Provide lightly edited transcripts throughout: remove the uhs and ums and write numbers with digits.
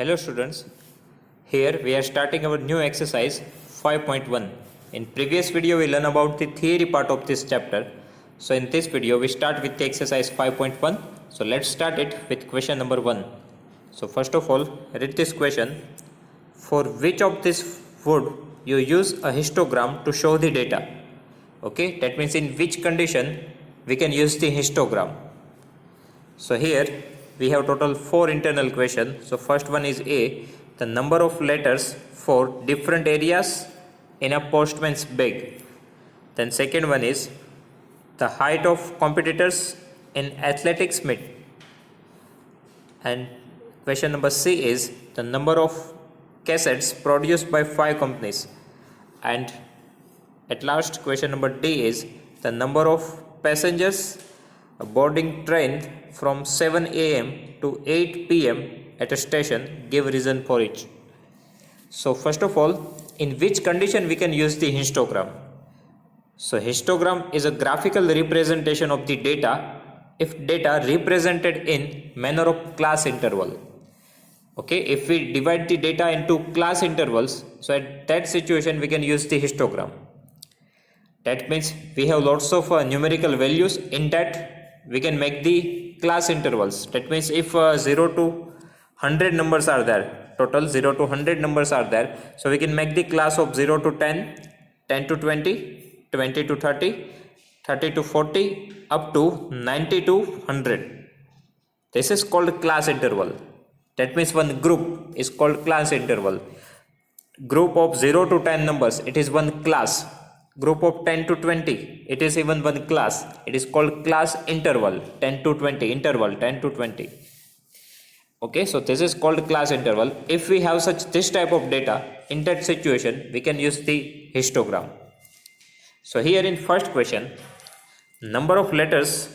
Hello students, here we are starting our new exercise 5.1. In previous video we learn about the theory part of this chapter. So in this video we start with the exercise 5.1. So let's start it with question number 1. So first of all, read this question. For which of this would you use a histogram to show the data? Okay, that means in which condition we can use the histogram. So here we have total 4 internal questions. So first one is A, the number of letters for different areas in a postman's bag. Then second one is the height of competitors in athletics meet. And question number C is the number of cassettes produced by 5 companies. And at last question number D is the number of passengers boarding train from 7 a.m. to 8 p.m. at a station. Give reason for it. So first of all, in which condition we can use the histogram? So histogram is a graphical representation of the data if data represented in manner of class interval. Okay, if we divide the data into class intervals, so at that situation we can use the histogram. That means we have lots of numerical values. In that we can make the class intervals. That means if 0 to 100 numbers are there, total 0 to 100 numbers are there, so we can make the class of 0 to 10, 10 to 20, 20 to 30, 30 to 40, up to 90 to 100. This is called class interval. That means one group is called class interval. Group of 0 to 10 numbers, it is one class. Group of 10 to 20, it is even one class. It is called class interval. 10 to 20, interval 10 to 20. Okay, so this is called class interval. If we have this type of data, in that situation we can use the histogram. So here in first question, number of letters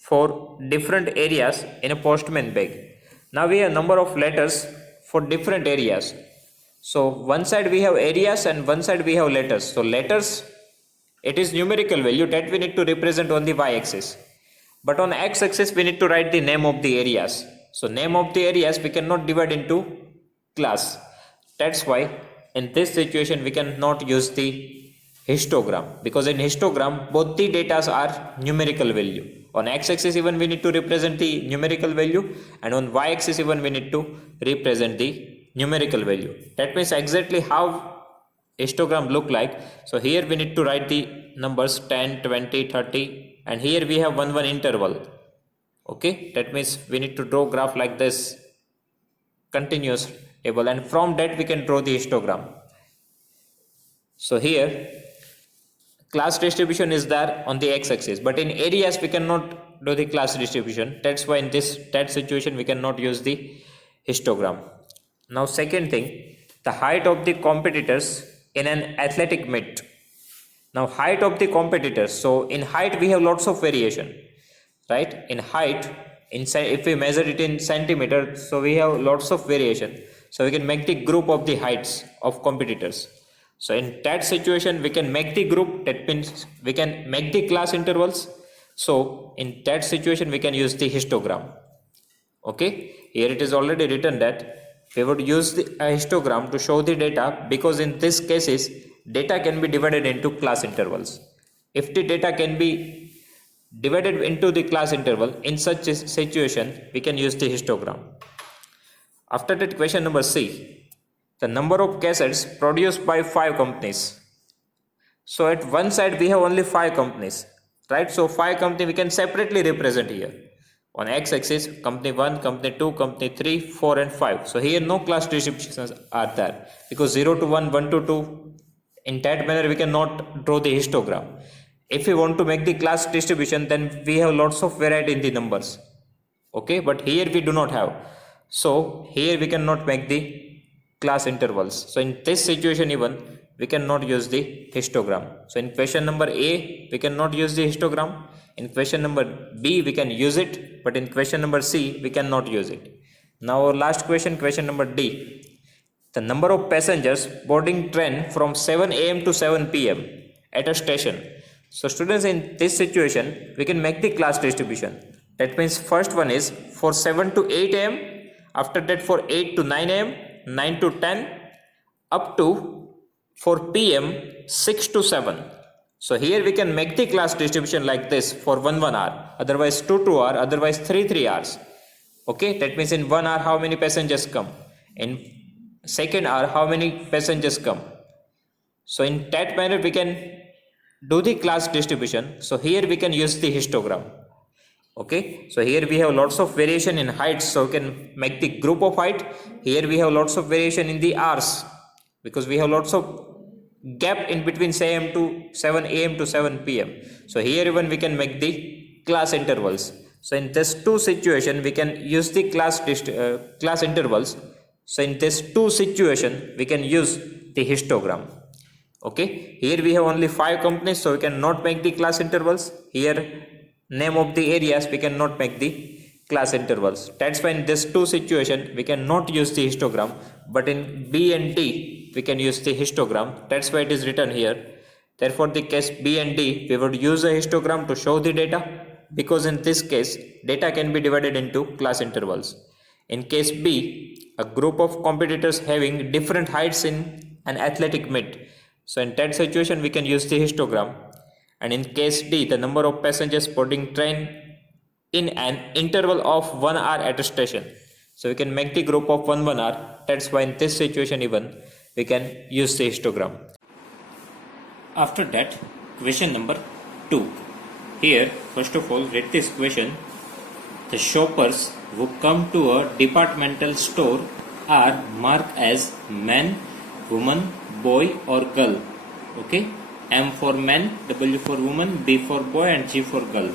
for different areas in a postman bag. Now we have number of letters for different areas. So one side we have areas and one side we have letters. So letters, it is numerical value that we need to represent on the y-axis. But on x-axis we need to write the name of the areas. So name of the areas we cannot divide into class. That's why in this situation we cannot use the histogram. Because in histogram both the data are numerical value. On x-axis even we need to represent the numerical value, and on y-axis even we need to represent the numerical value. That means exactly how histogram look like. So here we need to write the numbers 10, 20, 30, and here we have one interval. Okay, that means we need to draw graph like this, continuous table, and from that we can draw the histogram. So here class distribution is there on the x-axis, but in areas we cannot do the class distribution. That's why in that situation we cannot use the histogram. Now second thing, the height of the competitors in an athletic meet. Now height of the competitors, so in height we have lots of variation, right? In height, if we measure it in centimeters, so we have lots of variation. So we can make the group of the heights of competitors. So in that situation we can make the group, that means we can make the class intervals. So in that situation we can use the histogram. Okay, here it is already written that we would use the histogram to show the data, because in this cases data can be divided into class intervals. If the data can be divided into the class interval, in such a situation we can use the histogram. After that, question number C, the number of cassettes produced by 5 companies. So at one side we have only 5 companies, right? So 5 companies we can separately represent here. On x-axis, company 1, company 2, company 3, 4 and 5. So here no class distributions are there, because 0 to 1, 1 to 2, in that manner we cannot draw the histogram. If we want to make the class distribution, then we have lots of variety in the numbers. Okay, but here we do not have. So here we cannot make the class intervals. So in this situation even we cannot use the histogram. So in question number A we cannot use the histogram. In question number B we can use it, but in question number C we cannot use it. Now our last question, question number D. The number of passengers boarding train from 7 a.m. to 7 p.m. at a station. So students, in this situation we can make the class distribution. That means first one is for 7 to 8 am After that for 8 to 9 am, 9 to 10, up to for PM 6 to 7. So here we can make the class distribution like this for 1 hour, otherwise 2 hour, otherwise 3 hours. Okay, that means in 1 hour how many passengers come, in second hour how many passengers come. So in that manner we can do the class distribution. So here we can use the histogram. Okay, so here we have lots of variation in heights, so we can make the group of height. Here we have lots of variation in the hours, because we have lots of gap in between 7 am to 7 pm. So here even we can make the class intervals. So in this two situation we can use the class intervals. So in this two situation we can use the histogram. Okay, here we have only 5 companies, so we cannot make the class intervals. Here name of the areas we cannot make the class intervals. That's why in this two situation we cannot use the histogram, but in B and D we can use the histogram. That's why it is written here. Therefore the case B and D we would use a histogram to show the data, because in this case data can be divided into class intervals. In case B, a group of competitors having different heights in an athletic meet. So in that situation we can use the histogram. And in case D, the number of passengers boarding train in an interval of 1 hour at a station. So we can make the group of 1 hour. That's why in this situation even we can use the histogram. After that, question number 2. Here, first of all, read this question. The shoppers who come to a departmental store are marked as man, woman, boy or girl. Okay, M for man, W for woman, B for boy and G for girl.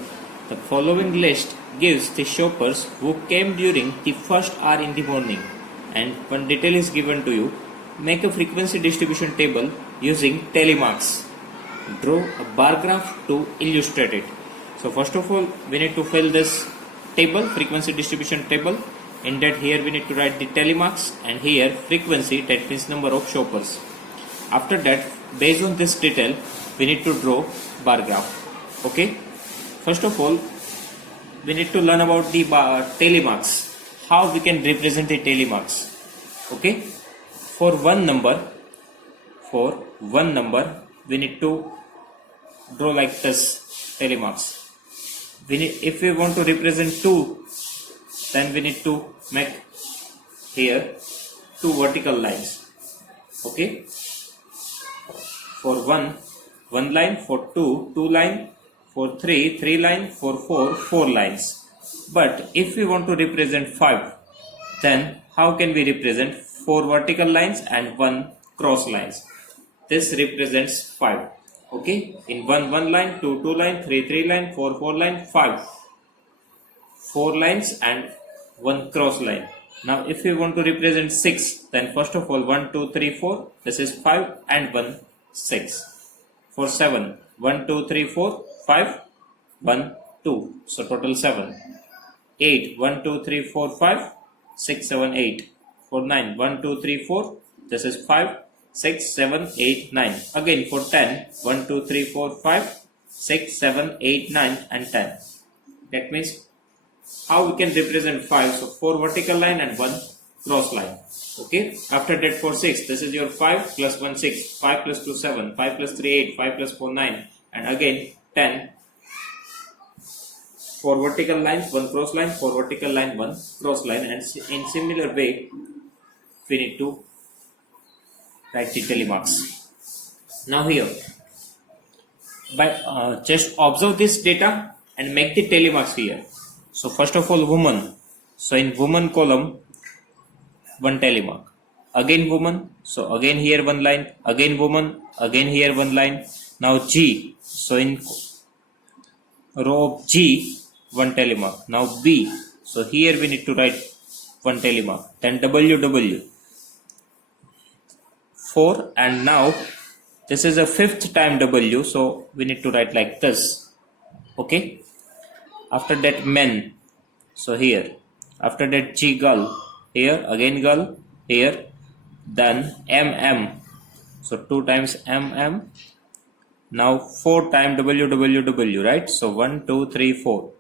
The following list gives the shoppers who came during the first hour in the morning, and one detail is given to you. Make a frequency distribution table using telemarks. Draw a bar graph to illustrate it. So first of all we need to fill this table, frequency distribution table. In that here we need to write the telemarks, and here frequency, that means number of shoppers. After that, based on this detail we need to draw bar graph. Okay, first of all we need to learn about the telemarks, how we can represent the telemarks. Okay, for one number we need to draw like this telemarks. If we want to represent 2, then we need to make here 2 vertical lines. Okay, for 1 line, for 2 line, for 3 line, for 4 lines. But if we want to represent 5, then how can we represent 4 vertical lines and 1 cross lines? This represents 5. Okay, in 1 line, 2 line, 3 line, 4 line, 4 lines and 1 cross line. Now if we want to represent 6, then first of all 1 2 3 4, this is 5 and 1 6. For 7, 1 2 3 4 5 1 2, so total 7. 8, 1 2 3 4 5 6 7 8. For 9, 1 2 3 4, this is 5 6 7 8 9. Again for 10, 1 2 3 4 5 6 7 8 9 and 10. That means how we can represent 5? So 4 vertical line and 1 cross line. Okay, after that for 6, this is your 5 plus 1 6, 5 plus 2 7, 5 plus 3 8, 5 plus 4 9, and again 10. 4 vertical lines, 1 cross line, 4 vertical line, 1 cross line, and in similar way we need to write the telemarks. Now here, by just observe this data and make the telemarks here. So first of all woman, so in woman column 1 telemark, again woman, so again here 1 line, again woman, again here 1 line. Now G, so in row of G 1 telemark. Now B, so here we need to write 1 telemark. Then W 4, and now this is a 5th time W, so we need to write like this. Okay, after that men, so here, after that G girl, here again girl, here, then MM, so 2 times MM. Now 4 times W, right? So 1 2 3 4.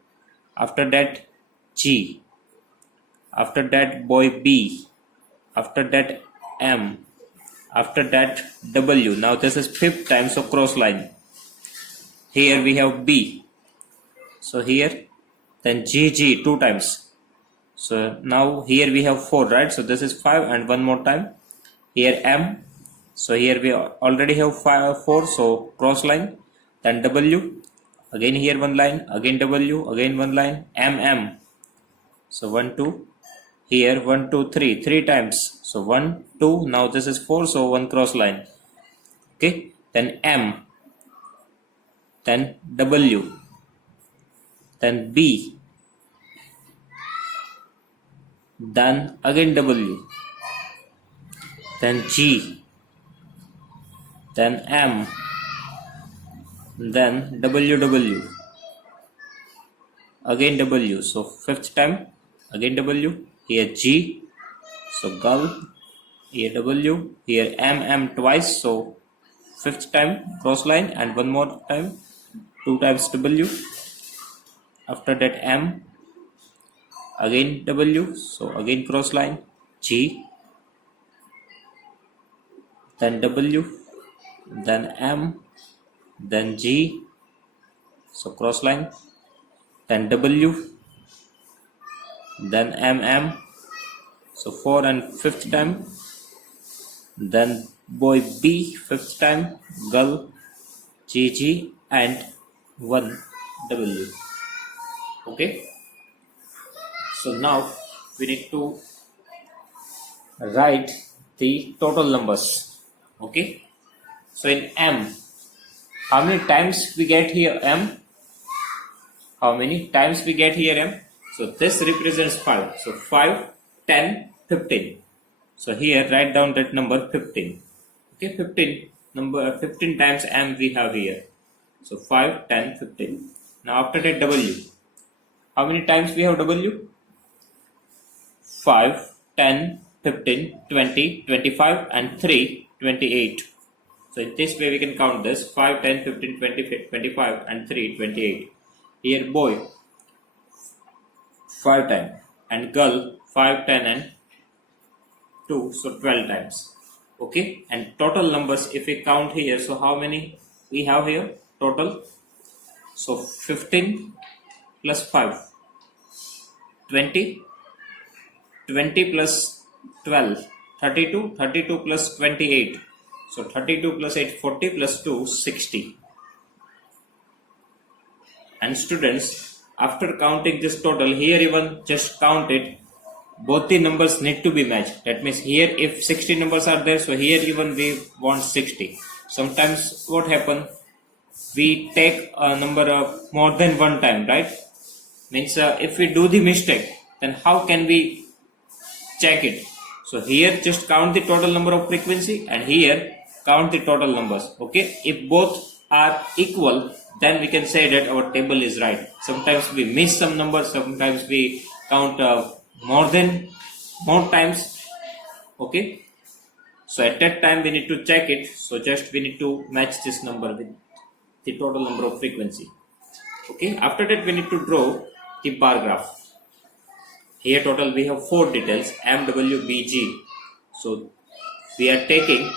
After that G, after that boy B, after that M, after that W. Now this is fifth time, so cross line. Here we have B, so here, then GG two times. So now here we have 4, right? So this is 5 and one more time. Here M, so here we already have 4, so cross line. Then W, again here one line, again W, again one line, M. So 1, 2, here 1, 2, 3, 3 times. So 1, 2, now this is 4, so one cross line. Okay, then M, then W, then B, then again W, then G, then M, then WW, again W, so fifth time, again W, here G, so gull, here W, here M twice, so fifth time cross line, and one more time, 2 times W, after that M, again W, so again cross line, G, then W, then M, then G, so cross line, then W, then M, so 4 and fifth time, then boy B fifth time, gull, GG, and 1 W. Okay, so now we need to write the total numbers. Okay, so in M, how many times we get here M? How many times we get here M? So this represents 5. So 5, 10, 15. So here write down that number 15. Okay, 15 times M we have here. So 5, 10, 15. Now after that W. How many times we have W? 5, 10, 15, 20, 25 and 3, 28. So in this way we can count this 5, 10, 15, 20, 25 and 3, 28. Here boy 5 times and girl 5, 10 and 2, so 12 times. Okay, and total numbers if we count here, so how many we have here total? So 15 plus 5, 20, 20 plus 12, 32, 32 plus 28. So 32 plus 8, 40 plus 2, 60. And students, after counting this total, here even just count it, both the numbers need to be matched. That means here if 60 numbers are there, so here even we want 60. Sometimes what happen, we take a number of more than one time, right? Means if we do the mistake, then how can we check it? So here just count the total number of frequency and here count the total numbers. Okay, if both are equal, then we can say that our table is right. Sometimes we miss some numbers, sometimes we count more times. Okay, so at that time we need to check it. So just we need to match this number with the total number of frequency. Okay, after that we need to draw the bar graph. Here total we have 4 details, M, W, B, G. So we are taking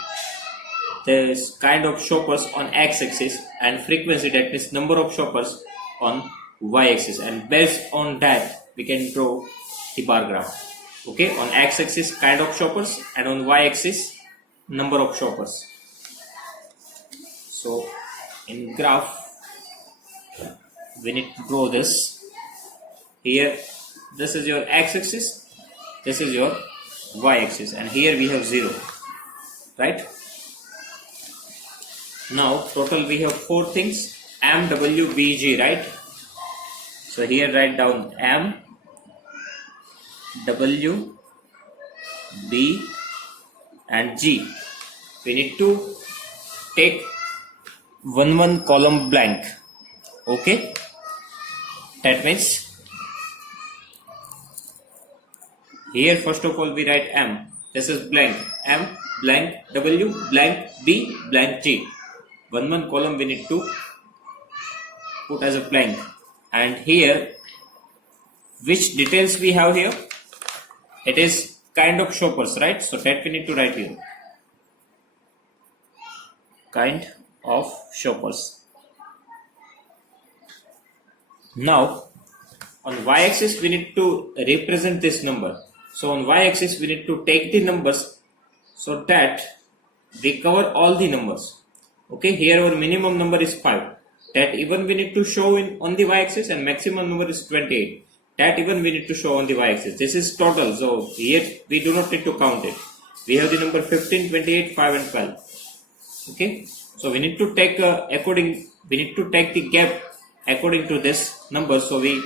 this kind of shoppers on x-axis and frequency, that means number of shoppers, on y-axis, and based on that we can draw the bar graph. Okay, on x-axis kind of shoppers and on y-axis number of shoppers. So in graph we need to draw this. Here this is your x-axis, this is your y-axis, and here we have 0, right? Now total we have 4 things, M, W, B, G, right? So here write down M, W, B and G. We need to take one column blank. Okay, that means here first of all we write M, this is blank, M blank, W blank, B blank, G. One column we need to put as a blank. And here which details we have here? it is kind of shoppers, right? So that we need to write here, kind of shoppers. Now on y-axis we need to represent this number. So on y-axis we need to take the numbers so that we cover all the numbers. Okay, here our minimum number is 5, that even we need to show in on the y-axis, and maximum number is 28, that even we need to show on the y-axis. This is total, so here we do not need to count it. We have the number 15, 28, 5 and 12. Okay, so we need to take we need to take the gap according to this number, so we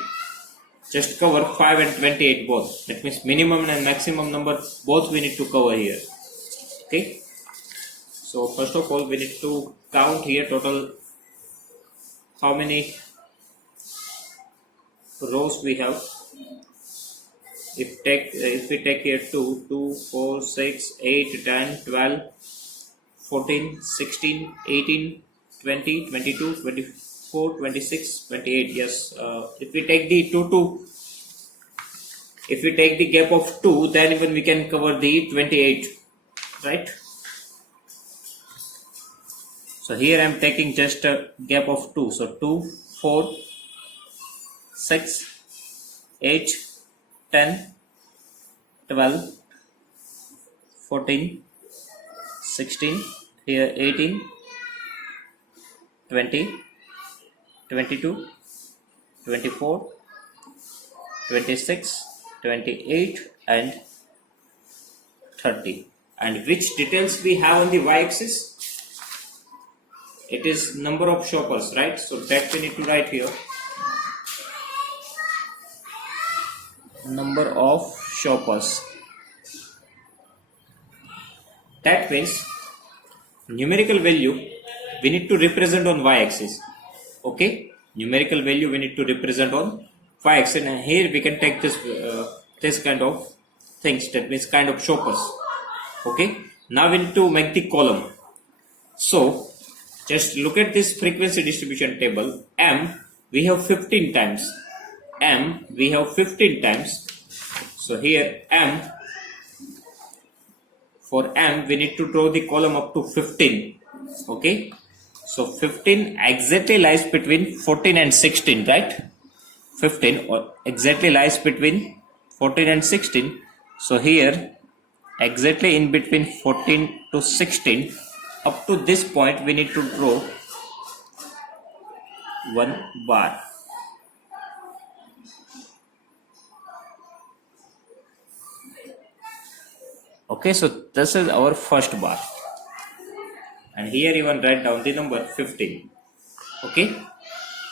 just cover 5 and 28 both. That means minimum and maximum number both we need to cover here. Okay, so first of all we need to count here total how many rows we have. If we take here 2, 4, 6, 8, 10, 12, 14, 16, 18, 20, 22, 24, 26, 28. Yes, if we take the if we take the gap of 2, then even we can cover the 28, right? So here I am taking just a gap of 2. So 2, 4, 6, 8, 10, 12, 14, 16, here 18, 20, 22, 24, 26, 28 and 30. And which details we have on the y-axis? It is number of shoppers, right? So that we need to write here, number of shoppers. That means numerical value we need to represent on y-axis. Okay, numerical value we need to represent on y-axis, and here we can take this kind of things, that means kind of shoppers. Okay, now we need to make the column. So just look at this frequency distribution table. M we have 15 times. M we have 15 times. So here M, for M we need to draw the column up to 15. Okay, so 15 exactly lies between 14 and 16, right? 15 or exactly lies between 14 and 16. So here exactly in between 14 to 16, up to this point we need to draw one bar. Okay, so this is our first bar, and here even write down the number 15. Okay,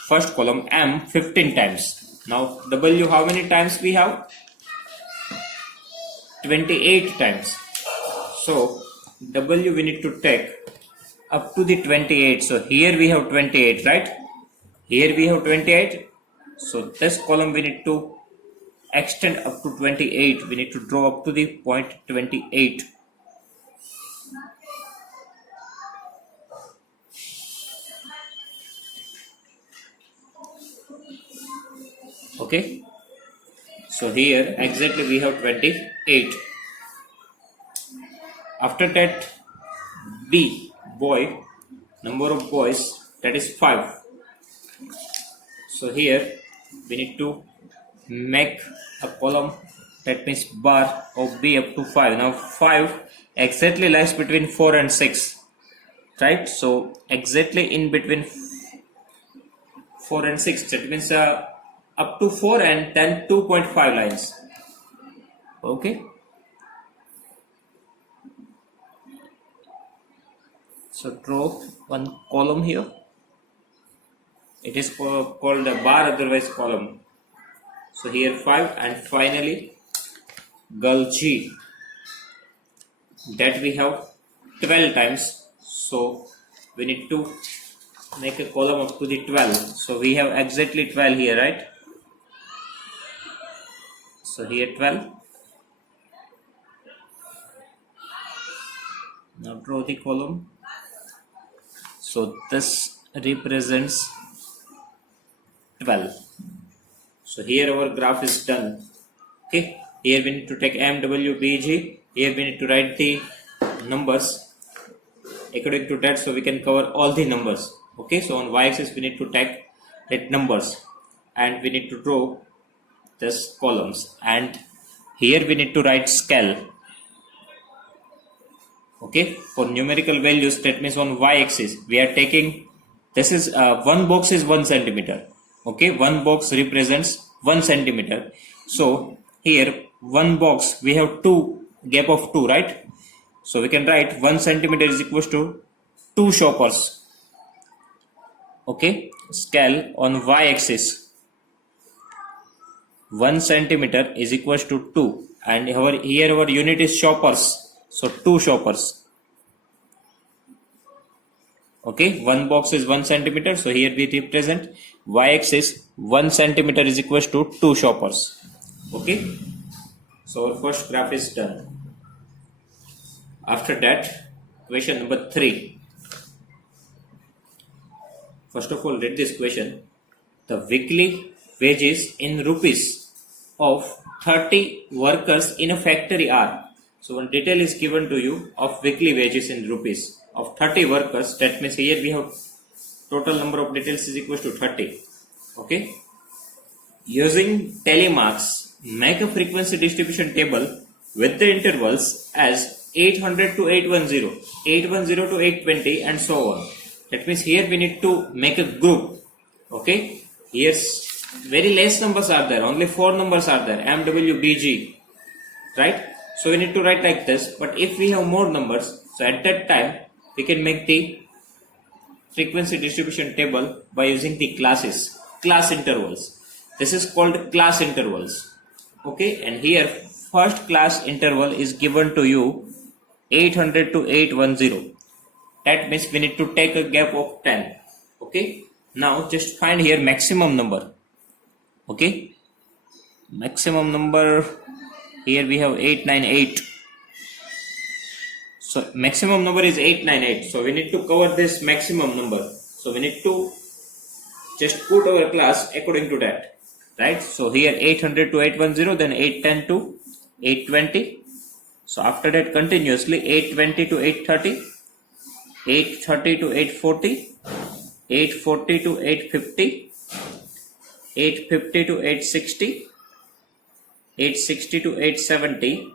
first column M 15 times. Now W how many times we have? 28 times. So W we need to take up to the 28. So here we have 28, right? Here we have 28. So this column we need to extend up to 28. We need to draw up to the point 28. Okay, so here exactly we have 28. After that, B, boy, number of boys, that is 5. So here we need to make a column, that means bar of B up to 5. Now 5 exactly lies between 4 and 6, right? So exactly in between 4 and 6, that means up to 4 and then 2.5 lines. Okay, so draw one column here. It is called a bar, otherwise column. So here 5, and finally girl G, that we have 12 times. So we need to make a column up to the 12. So we have exactly 12 here, right? So here 12. Now draw the column. So this represents 12. So here our graph is done. Okay, Here we need to take MWBG. Here we need to write the numbers according to that, so we can cover all the numbers. Okay, so on y-axis we need to take that numbers and we need to draw this columns, and here we need to write scale. Okay, for numerical values, that means on y-axis we are taking, this is one box is 1 centimeter. Okay, one box represents 1 centimeter. So here one box we have two gap of 2, right? So we can write 1 centimeter is equals to 2 shoppers. Okay, scale on y-axis 1 centimeter is equals to 2, and here our unit is shoppers, so 2 shoppers. Okay, one box is 1 centimeter, so here we represent y-axis 1 centimeter is equals to 2 shoppers. Okay, so our first graph is done. After that, question number 3. First of all, read this question. The weekly wages in rupees of 30 workers in a factory are. So one detail is given to you of weekly wages in rupees of 30 workers. That means here we have total number of details is equal to 30. Okay. Using telemarks, make a frequency distribution table with the intervals as 800 to 810, 810 to 820, and so on. That means here we need to make a group. Okay, here's very less numbers are there, only 4 numbers are there, MWBG, right? So we need to write like this. But if we have more numbers, so at that time we can make the frequency distribution table by using the class intervals. This is called class intervals. Okay, and here first class interval is given to you 800 to 810. That means we need to take a gap of 10. Okay, now just find here maximum number. Okay, maximum number, here we have 898. So maximum number is 898. So we need to cover this maximum number. So we need to just put our class according to that, right? So here 800 to 810, then 810 to 820. So after that continuously 820 to 830, 830 to 840, 840 to 850, 850 to 860, 860 to 870,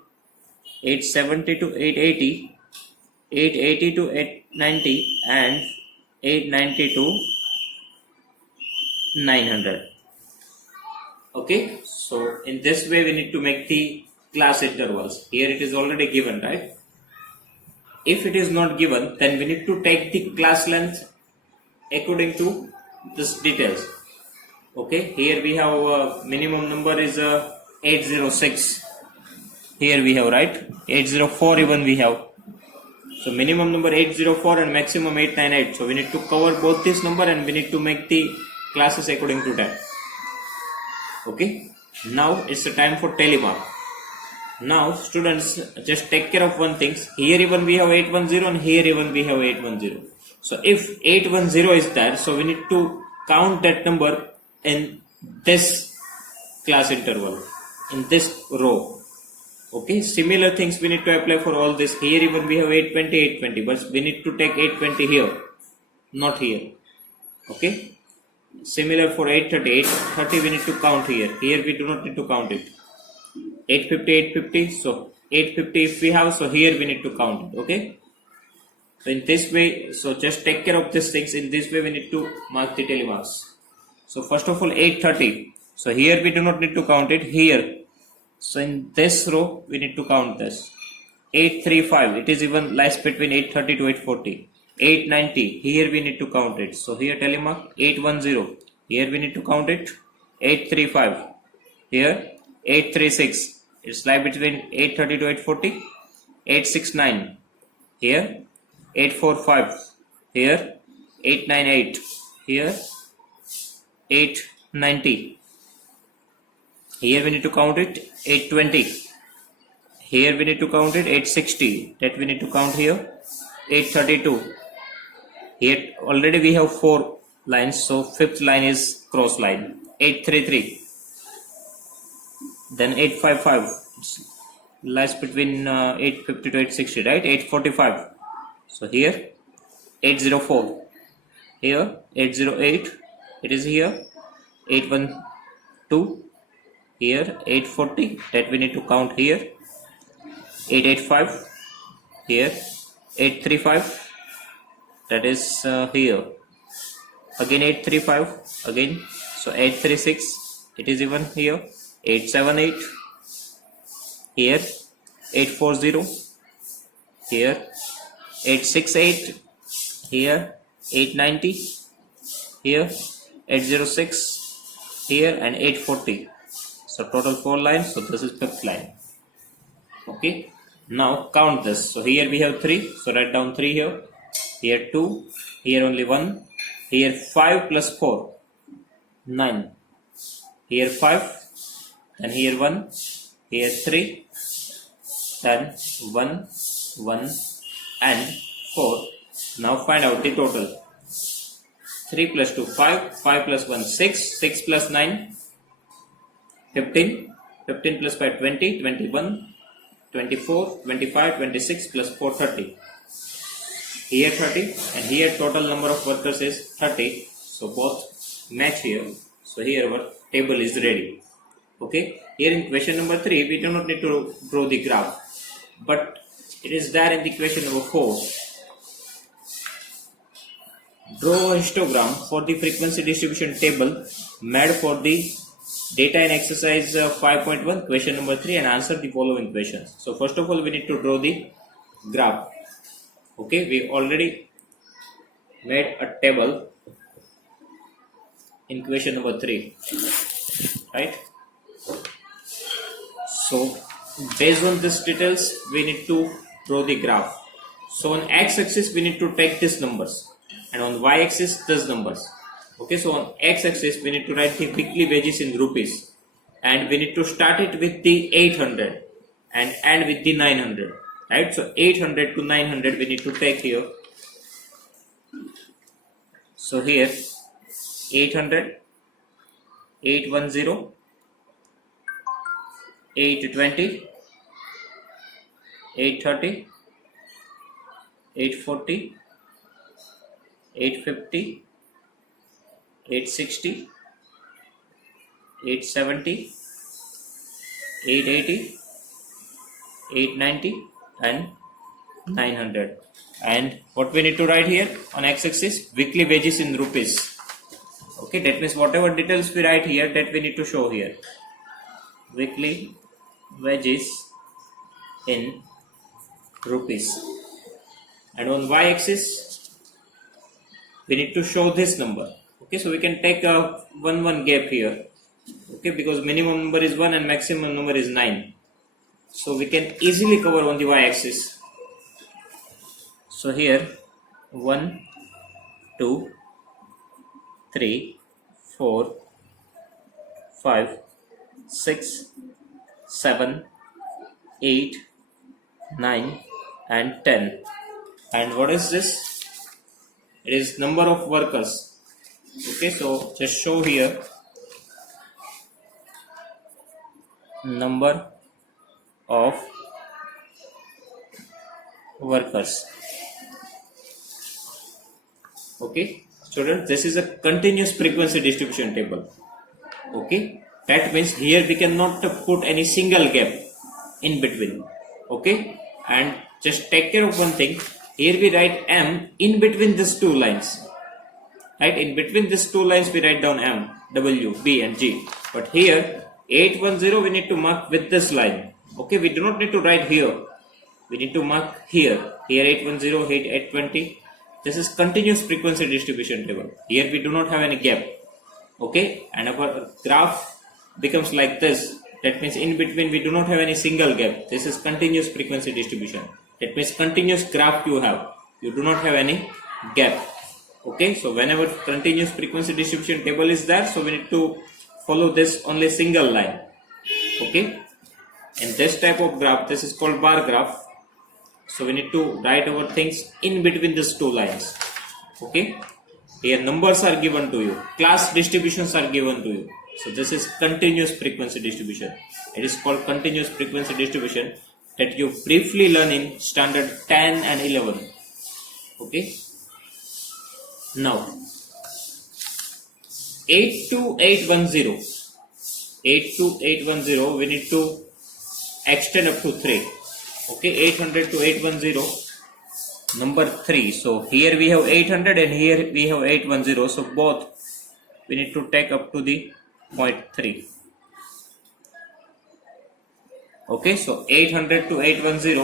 870 to 880, 880 to 890, and 890 to 900. Okay, so in this way we need to make the class intervals. Here it is already given, right? If it is not given, then we need to take the class length according to this details. Okay, here we have minimum number is 806. Here we have, right, 804 even we have. So minimum number 804 and maximum 898. So we need to cover both this number and we need to make the classes according to that. Okay, now it's the time for telemark. Now students, just take care of one thing. Here even we have 810 and here even we have 810. So if 810 is there, so we need to count that number in this class interval, in this row. Okay, similar things we need to apply for all this. Here even we have 820, 820, but we need to take 820 here, not here. Okay, similar for 830, 830 we need to count here. Here we do not need to count it. 850, 850, so 850 if we have, so here we need to count it. Okay, so in this way, so just take care of these things. In this way we need to mark the telemarks. So first of all 830, so here we do not need to count it here. So in this row we need to count this. 835, it is even lies between 830 to 840. 890, here we need to count it. So here telemark 810, here we need to count it. 835, here 836, it's lie between 830 to 840. 869, here 845, here 898, here 890, here we need to count it. 820, here we need to count it. 860, that we need to count here. 832, here already we have 4 lines, so 5th line is cross line. 833, then 855, lies between 850 to 860, right? 845. So here 804, here 808, it is here 812, here 840, that we need to count here, 885, here 835, that is here, again 835, again, so 836, it is even here, 878, here 840, here 868, here 890, here 806, here, and 840. So total 4 lines, so this is 5th line. Okay, now count this. So here we have 3, so write down 3 here, here 2, here only 1, here 5 plus 4, 9, here 5, and here 1, here 3, then 1, 1, and 4. Now find out the total. 3 plus 2, 5, 5 plus 1, 6, 6 plus 9, 15, 15 plus 5, 20, 21, 24, 25, 26 plus 4, 30. Here 30, and here total number of workers is 30. So both match here. So here our table is ready. Okay, here in question number 3, we do not need to draw the graph, but it is there in the question number 4. Draw a histogram for the frequency distribution table made for the data in exercise 5.1, question number 3, and answer the following questions. So first of all, we need to draw the graph. Okay, we already made a table in question number 3, right? So based on these details, we need to draw the graph. So on x-axis, we need to take these numbers, and on y-axis, these numbers. Okay, so on x-axis, we need to write the weekly wages in rupees, and we need to start it with the 800 and end with the 900, right? So 800 to 900 we need to take here. So here 800, 810, 820, 830, 840, 850, 860, 870, 880, 890, and 900. And what we need to write here on x-axis, weekly wages in rupees. Okay, that means whatever details we write here, that we need to show here. Weekly wages in rupees. And on y-axis, we need to show this number. Okay, so we can take a 1 gap here. Okay, because minimum number is 1 and maximum number is 9. So we can easily cover on the y-axis. So here 1, 2, 3, 4, 5, 6, 7, 8, 9, and 10. And what is this? It is number of workers. Okay, so just show here number of workers. Okay, students, this is a continuous frequency distribution table. Okay, that means here we cannot put any single gap in between. Okay, and just take care of one thing. Here we write M in between these two lines. Right, in between these two lines we write down M, W, B, and G. But here 810 we need to mark with this line. Okay, we do not need to write here. We need to mark here. Here 810, here 820. This is continuous frequency distribution table. Here we do not have any gap. Okay, and our graph becomes like this. That means in between we do not have any single gap. This is continuous frequency distribution. That means continuous graph you have. You do not have any gap. Okay, so whenever continuous frequency distribution table is there, so we need to follow this only single line. Okay, in this type of graph, this is called bar graph. So we need to write our things in between these two lines. Okay, here numbers are given to you, class distributions are given to you. So this is continuous frequency distribution. It is called continuous frequency distribution that you briefly learn in standard 10 and 11. Okay. Now 82810 we need to extend up to 3. Okay, 800 to 810 number 3. So here we have 800 and here we have 810. So both we need to take up to the point 3. Okay, so 800 to 810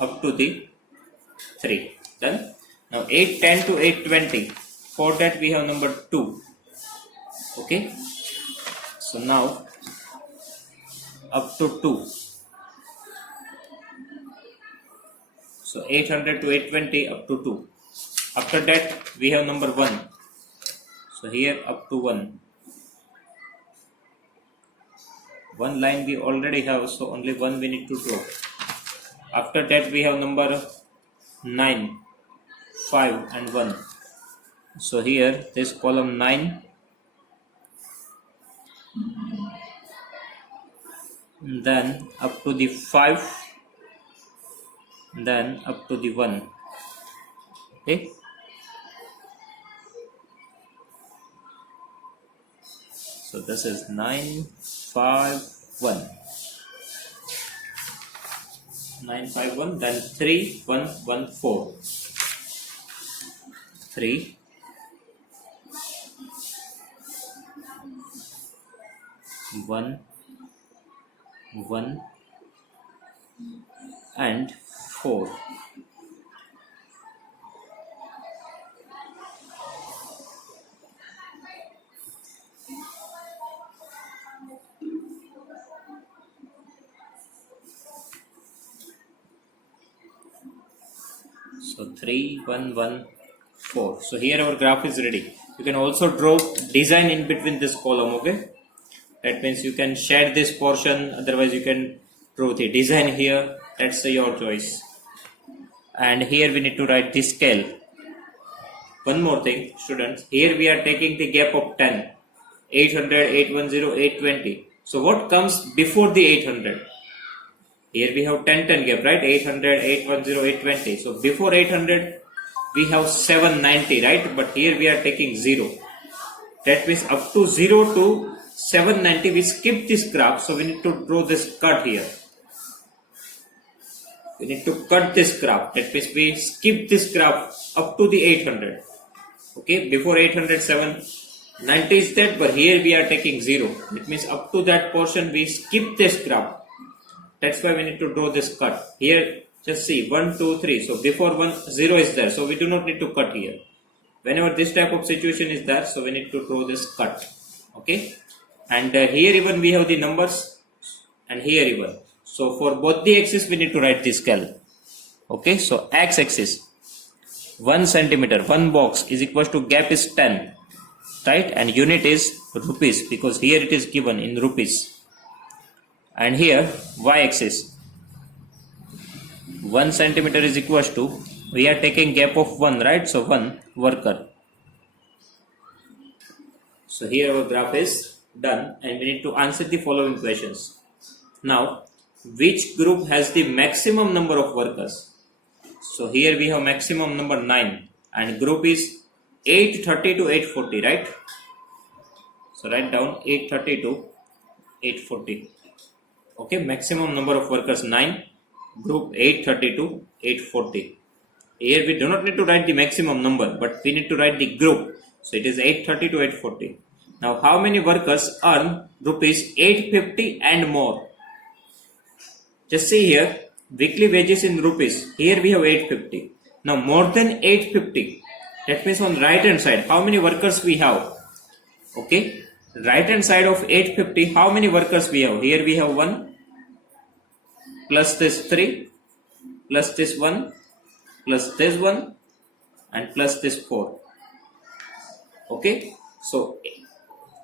up to the 3. Done. Now 810 to 820. For that we have number 2. Okay. So now up to 2. So 800 to 820 up to 2. After that we have number 1. So here up to 1. One line we already have, so only one we need to draw. After that we have number 9, 5 and 1. So here this column 9, then up to the 5, then up to the 1. Okay. So this is 9, 5, 1. 9, 5, 1, then 3, 1, 1, 4. 3, 1, 1 and 4. So 3, 1, 1, 4. So here our graph is ready. You can also draw design in between this column. Okay. That means you can shade this portion, otherwise you can draw the design here. That's your choice. And here we need to write the scale. One more thing, students. Here we are taking the gap of 10. 800, 810, 820. So what comes before the 800? Here we have 10, 10 gap, right? 800, 810, 820. So before 800, we have 790, right? But here we are taking 0. That means up to 0 to 790 we skip this graph, so we need to draw this cut here. We need to cut this graph. That means we skip this graph up to the 800. Okay, before 800 790 is that, but here we are taking 0. It means up to that portion we skip this graph. That's why we need to draw this cut. Here just see 1, 2, 3. So before 0 is there, so we do not need to cut here. Whenever this type of situation is there, so we need to draw this cut. Okay. And here even we have the numbers, and here even. So for both the axes we need to write the scale. Okay, so x axis 1 centimeter, 1 box is equals to gap is 10, right? And unit is rupees, because here it is given in rupees. And here y axis 1 centimeter is equals to, we are taking gap of 1, right? So 1 worker. So here our graph is done, and we need to answer the following questions. Now, which group has the maximum number of workers? So here we have maximum number 9, and group is 830 to 840, right? So write down 830 to 840. Okay, maximum number of workers 9, group 830 to 840. Here we do not need to write the maximum number, but we need to write the group. So it is 830 to 840. Now, how many workers earn rupees 850 and more? Just see here, weekly wages in rupees. Here we have 850. Now, more than 850. That means on right hand side, how many workers we have? Okay. Right hand side of 850, how many workers we have? Here we have 1, plus this 3, plus this 1, plus this 1, and plus this 4. Okay. So,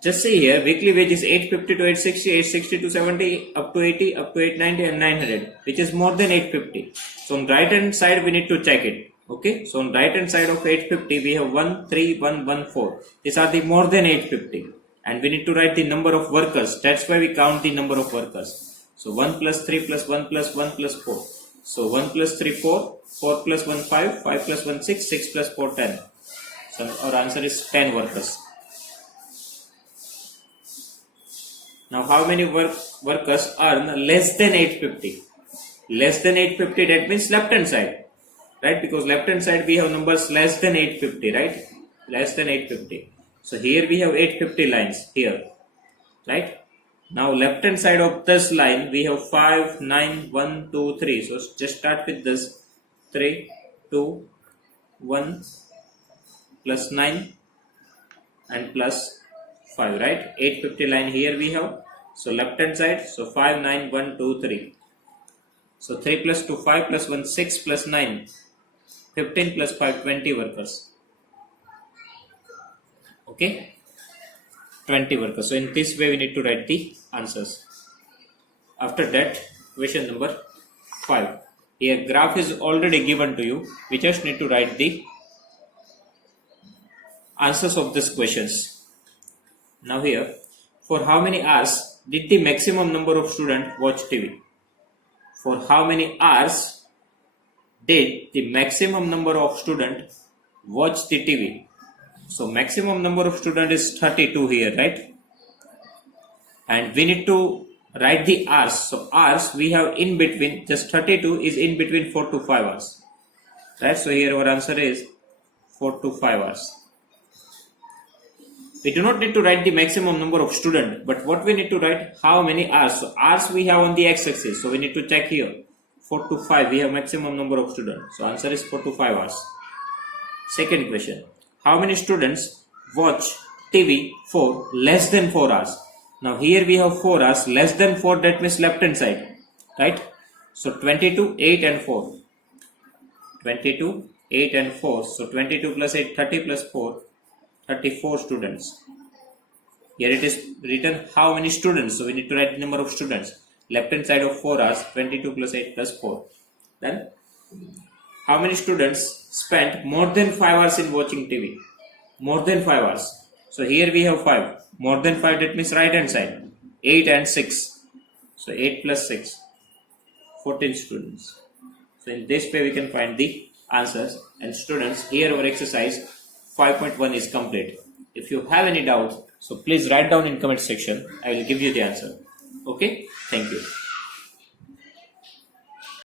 just see here, weekly wage is 850 to 860, 860 to 70, up to 80, up to 890 and 900, which is more than 850. So on right hand side, we need to check it. Okay. So on right hand side of 850, we have 1, 3, 1, 1, 4. These are the more than 850. and we need to write the number of workers. That's why we count the number of workers. So 1 plus 3 plus 1 plus 1 plus 4. So 1 plus 3 4, 4 plus 1 5, 5 plus 1 6, 6 plus 4 10. So our answer is 10 workers. Now how many workers earn less than 850? Less than 850, that means left hand side, right? Because left hand side we have numbers less than 850, right? Less than 850. So here we have 850 lines here, right? Now left hand side of this line we have 5, 9, 1, 2, 3. So just start with this 3, 2, 1 plus 9 and plus 5, right? 850 line here we have. So left hand side, so 5, 9, 1, 2, 3. So 3 plus 2, 5 plus 1, 6 plus 9, 15 plus 5, 20 workers. Okay, 20 workers. So in this way we need to write the answers. After that, question number 5. Here graph is already given to you. We just need to write the answers of these questions. Now here, for how many hours did the maximum number of students watch TV? For how many hours did the maximum number of students watch the TV? So maximum number of students is 32 here, right? And we need to write the hours. So hours we have in between, just 32 is in between 4 to 5 hours, right? So here our answer is 4 to 5 hours. We do not need to write the maximum number of students, but what we need to write, how many hours. So hours we have on the x-axis, so we need to check here. 4 to 5 we have maximum number of students. So answer is 4 to 5 hours. Second question. How many students watch TV for less than 4 hours? Now here we have 4 hours, less than 4, that means left hand side, right? So 22, 8 and 4. 22, 8 and 4. So 22 plus 8, 30 plus 4, 34 students. Here it is written how many students. So we need to write the number of students. Left hand side of 4 hours, 22 plus 8 plus 4. Then how many students spent more than 5 hours in watching TV? More than 5 hours. So here we have 5. More than 5, that means right hand side. 8 and 6. So 8 plus 6. 14 students. So in this way we can find the answers. And students, here our exercise 5.1 is complete. If you have any doubt, so please write down in comment section. I will give you the answer. Okay. Thank you.